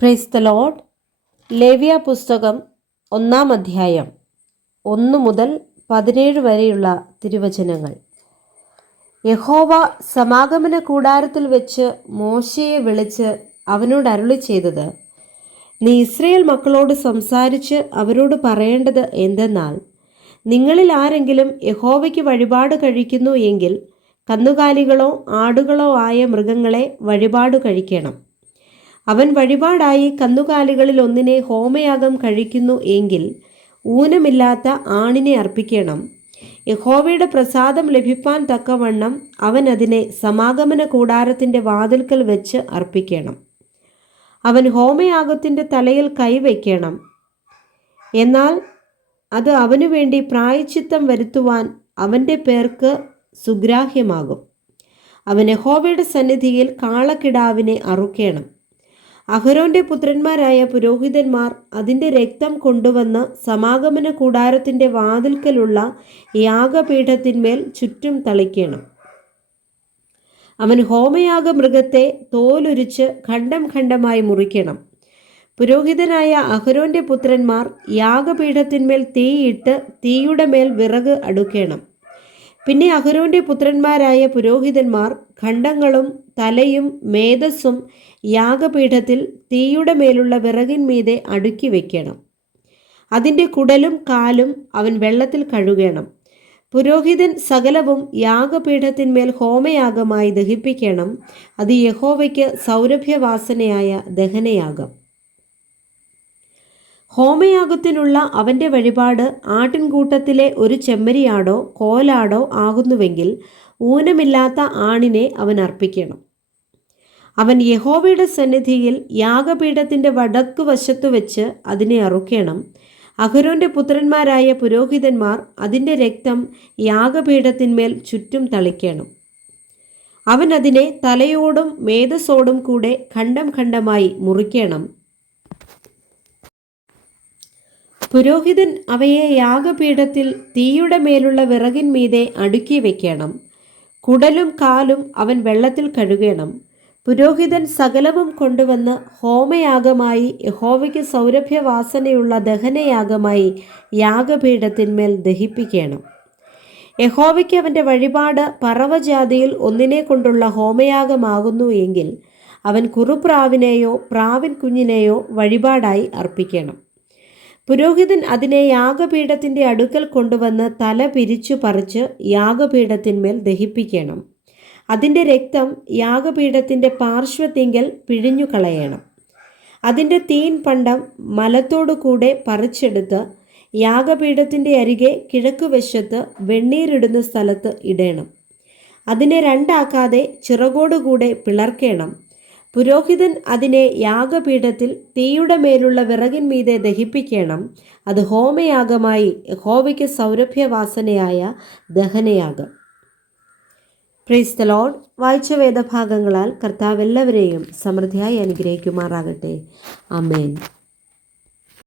Price the Lord. ലേവ്യ പുസ്തകം 1-ാം അധ്യായം 1 മുതൽ 17 വരെയുള്ള തിരുവചനങ്ങൾ. യഹോവ സമാഗമന കൂടാരത്തിൽ വെച്ച് മോശയെ വിളിച്ച് അവനോട് അരുളി ചെയ്തത്, നീ ഇസ്രായേൽ മക്കളോട് സംസാരിച്ച് അവരോട് പറയേണ്ടത് എന്തെന്നാൽ, നിങ്ങളിൽ ആരെങ്കിലും യഹോവയ്ക്ക് വഴിപാട് കഴിക്കുന്നു എങ്കിൽ കന്നുകാലികളോ ആടുകളോ ആയ മൃഗങ്ങളെ വഴിപാട് കഴിക്കണം. അവൻ വഴിപാടായി കന്നുകാലികളിൽ ഒന്നിനെ ഹോമയാഗം കഴിക്കുന്നു എങ്കിൽ ഊനമില്ലാത്ത ആണിനെ അർപ്പിക്കണം. യഹോവയുടെ പ്രസാദം ലഭിപ്പാൻ തക്കവണ്ണം അവൻ അതിനെ സമാഗമന കൂടാരത്തിൻ്റെ വാതിൽക്കൽ വെച്ച് അർപ്പിക്കണം. അവൻ ഹോമയാഗത്തിൻ്റെ തലയിൽ കൈവയ്ക്കണം. എന്നാൽ അത് അവനു വേണ്ടി പ്രായശ്ചിത്തം വരുത്തുവാൻ അവൻ്റെ പേർക്ക് സുഗ്രാഹ്യമാകും. അവൻ യഹോവയുടെ സന്നിധിയിൽ കാളക്കിടാവിനെ അറുക്കണം. അഹരോന്റെ പുത്രന്മാരായ പുരോഹിതന്മാർ അതിൻ്റെ രക്തം കൊണ്ടുവന്ന് സമാഗമന കൂടാരത്തിൻ്റെ വാതിൽക്കലുള്ള യാഗപീഠത്തിന്മേൽ ചുറ്റും തളിക്കണം. അവൻ ഹോമയാഗ മൃഗത്തെ തോലുരിച്ച് ഖണ്ഡം ഖണ്ഡമായി മുറിക്കണം. പുരോഹിതനായ അഹരോന്റെ പുത്രന്മാർ യാഗപീഠത്തിന്മേൽ തീയിട്ട് തീയുടെ മേൽ വിറക് അടുക്കണം. പിന്നെ അഹരോന്റെ പുത്രന്മാരായ പുരോഹിതന്മാർ ഖണ്ഡങ്ങളും തലയും മേധസ്സും യാഗപീഠത്തിൽ തീയുടെ മേലുള്ള വിറകിന്മീതെ അടുക്കി വയ്ക്കണം. അതിൻ്റെ കുടലും കാലും അവൻ വെള്ളത്തിൽ കഴുകണം. പുരോഹിതൻ സകലവും യാഗപീഠത്തിന്മേൽ ഹോമയാഗമായി ദഹിപ്പിക്കണം. അത് യഹോവയ്ക്ക് സൗരഭ്യവാസനയായ ദഹനയാഗം. ഹോമയാഗത്തിനുള്ള അവൻ്റെ വഴിപാട് ആട്ടിൻകൂട്ടത്തിലെ ഒരു ചെമ്മരിയാടോ കോലാടോ ആകുന്നുവെങ്കിൽ ഊനമില്ലാത്ത ആണിനെ അവൻ അർപ്പിക്കണം. അവൻ യഹോവയുടെ സന്നിധിയിൽ യാഗപീഠത്തിൻ്റെ വടക്കു വശത്തു വെച്ച് അതിനെ അറുക്കണം. അഹരോന്റെ പുത്രന്മാരായ പുരോഹിതന്മാർ അതിൻ്റെ രക്തം യാഗപീഠത്തിന്മേൽ ചുറ്റും തളിക്കണം. അവൻ അതിനെ തലയോടും മേധസ്സോടും കൂടെ ഖണ്ഡം ഖണ്ഡമായി മുറിക്കണം. പുരോഹിതൻ അവയെ യാഗപീഠത്തിൽ തീയുടെ മേലുള്ള വിറകിന്മീതെ അടുക്കി വയ്ക്കണം. കുടലും കാലും അവൻ വെള്ളത്തിൽ കഴുകണം. പുരോഹിതൻ സകലവും കൊണ്ടുവന്ന് ഹോമയാഗമായി യഹോവയ്ക്ക് സൗരഭ്യവാസനയുള്ള ദഹനയാഗമായി യാഗപീഠത്തിന്മേൽ ദഹിപ്പിക്കണം. യഹോവയ്ക്ക് അവൻ്റെ വഴിപാട് പറവജാതിയിൽ ഒന്നിനെ കൊണ്ടുള്ള ഹോമയാഗമാകുന്നു എങ്കിൽ അവൻ കുറുപ്രാവിനെയോ പ്രാവിൻ കുഞ്ഞിനെയോ വഴിപാടായി അർപ്പിക്കണം. പുരോഹിതൻ അതിനെ യാഗപീഠത്തിൻ്റെ അടുക്കൽ കൊണ്ടുവന്ന് തല പിരിച്ചു പറിച്ച് യാഗപീഠത്തിന്മേൽ ദഹിപ്പിക്കണം. അതിൻ്റെ രക്തം യാഗപീഠത്തിൻ്റെ പാർശ്വത്തിങ്കൽ പിഴിഞ്ഞു കളയണം. അതിൻ്റെ തീൻ പണ്ടം മലത്തോടു കൂടെ പറിച്ചെടുത്ത് യാഗപീഠത്തിൻ്റെ അരികെ കിഴക്കുവശത്ത് വെണ്ണീരിടുന്ന സ്ഥലത്ത് ഇടണം. അതിനെ രണ്ടാക്കാതെ ചിറകോടുകൂടെ പിളർക്കണം. പുരോഹിതൻ അതിനെ യാഗപീഠത്തിൽ തീയുടെ മേലുള്ള വിറകിന്മീതെ ദഹിപ്പിക്കണം. അത് ഹോമയാഗമായി യഹോവയ്ക്ക് സൗരഭ്യവാസനയായ ദഹനയാഗം. Praise the Lord. വായിച്ച വേദഭാഗങ്ങളാൽ കർത്താവ് എല്ലാവരെയും സമൃദ്ധിയായി അനുഗ്രഹിക്കുമാറാകട്ടെ. ആമേൻ.